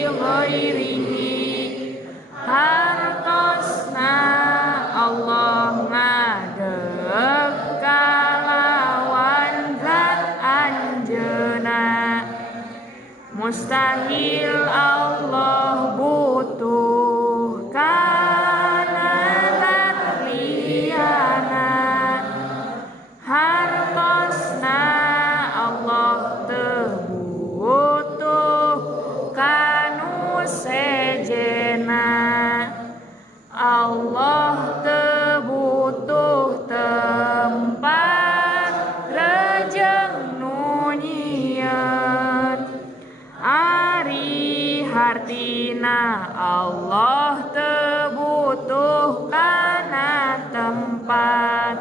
ghairihi hartosna Allah ngadeg kalawan zat anjeuna mustahil Allah butuh kana zat liyana hartosna Allah teu butuh kanu sejena Allah teu butuh tempat rejeng nu nyieun ari hartina Allah teu butuh kana tempat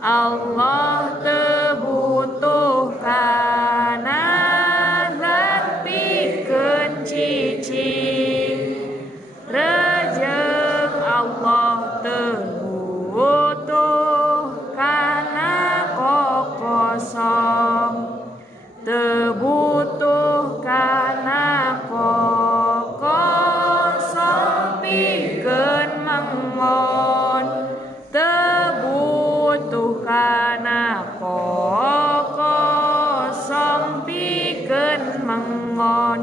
Allah teu butuh kana zat pikeun cicing rejeng Allah teu butuh kana kokosong teu butuh kana kokosong pikeun mengon teu butuh kana kokosong pikeun mengon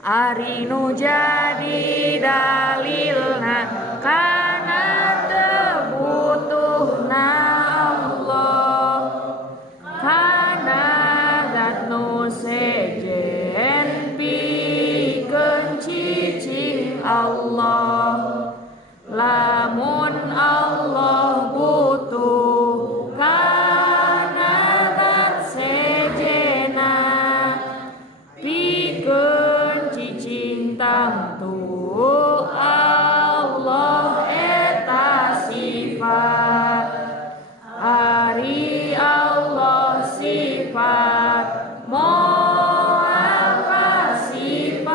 ari nu jadi dalilna kana teu butuhna Allah kana zat nu sejen pikeun cicing Allah lamun Allah butuh kana zat sejena pikeun cicing tamtu Allah eta sifat ari Allah sifat moal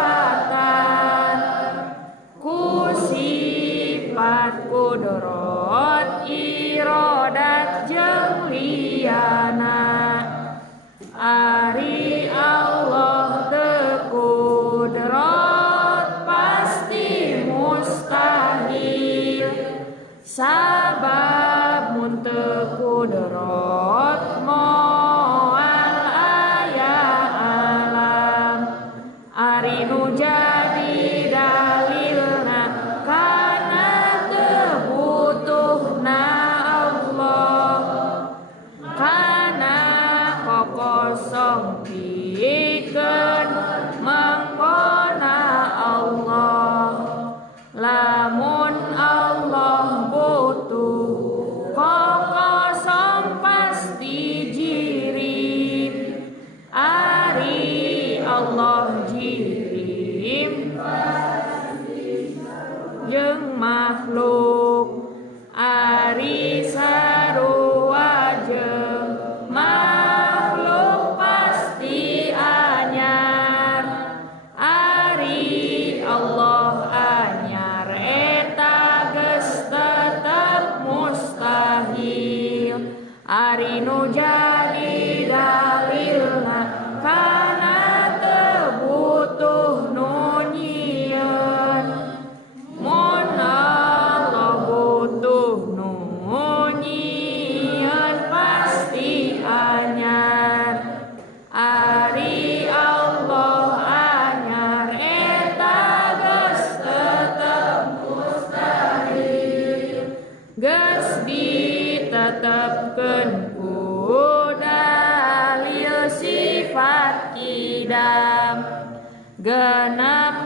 kasifatan ku sifat kudrot irodat jeung liyana ari Allah teu kudrot pasti mustahil sabab mun teu kudrot moal aya alam ari nu jadi dalilna kana teu butuhna Allah kana kokosong pikeun mangkona Allah lamun Allah butuh kokosong pasti jirim ari Allah jirim jeung makhluk ari sarua jeung makhluk pasti anyar ari Allah anyar eta geus tetep mustahil ari nu jadi dalilna kana teu butuh nu nyieun mun Allah butuh nu nyieun pasti anyar ari Allah anyar eta geus tetep mustahil geus ditetepkeun ku dalil sifat kidam genep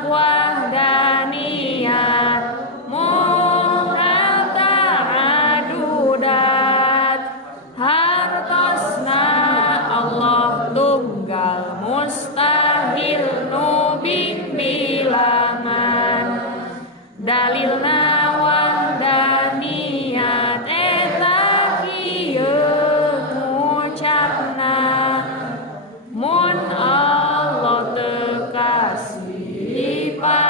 wahdaniyat muhal ta'adudat hartosna Allah tunggal mustahil nu bilangan dalilna wahdaniyat eta kieu ngucapna mun Allah teu kasifat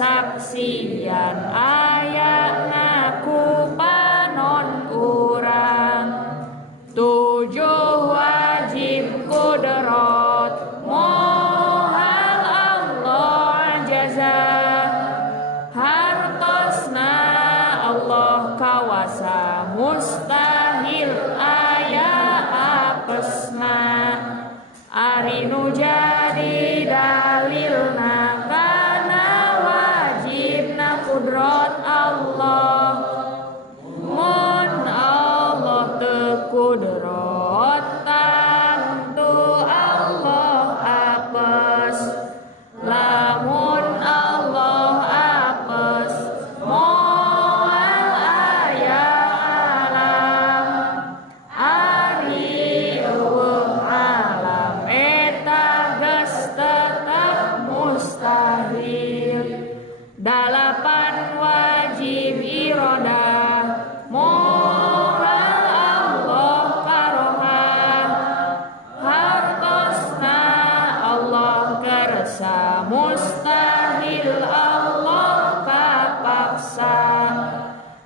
kasaksian ayana ku panon urang tujuh wajib kudrot mohal Allah jaza hartosna Allah kawasa mustahil aya apesna ari nu jadi dalilna kana wajibna kudrot Allah mun Allah teu kudrot tantu Allah apes lamun Allah apes moal aya alam ari eueuh alam eta geus tetep mustahil dalapan wajib irodah moal Allah karohah hartosna Allah kersa mustahil Allah kapaksa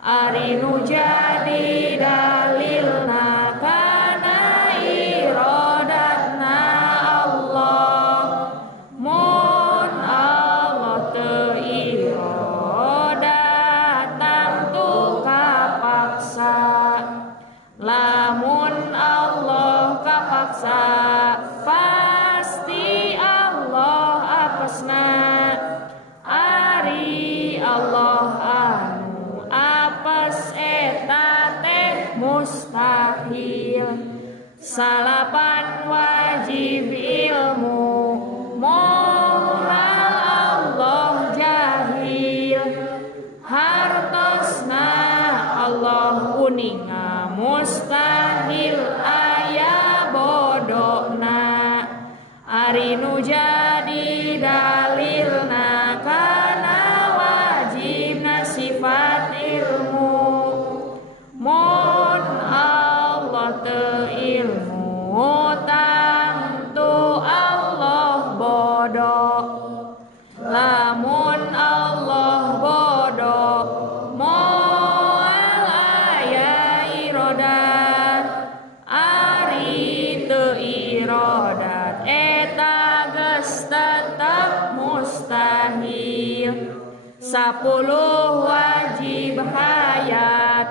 ari nu jadi dalilna kana irodatna Allah mun Allah teu irodat tantu kapaksa lamun Allah kapaksa pasti Allah apesna ari Allah anu apes eta teh mustahil salapan wajib ilmu moal Allah jahil hartosna Allah uninga mustahil aya bodona ari nu jadi dalilna kana wajibna sifat ilmu mun Allah teu ilmu tantu Allah bodoh lamun Allah bodoh moal aya irodat ari teu irodat eta geus tetep mustahil 10 wajib hayat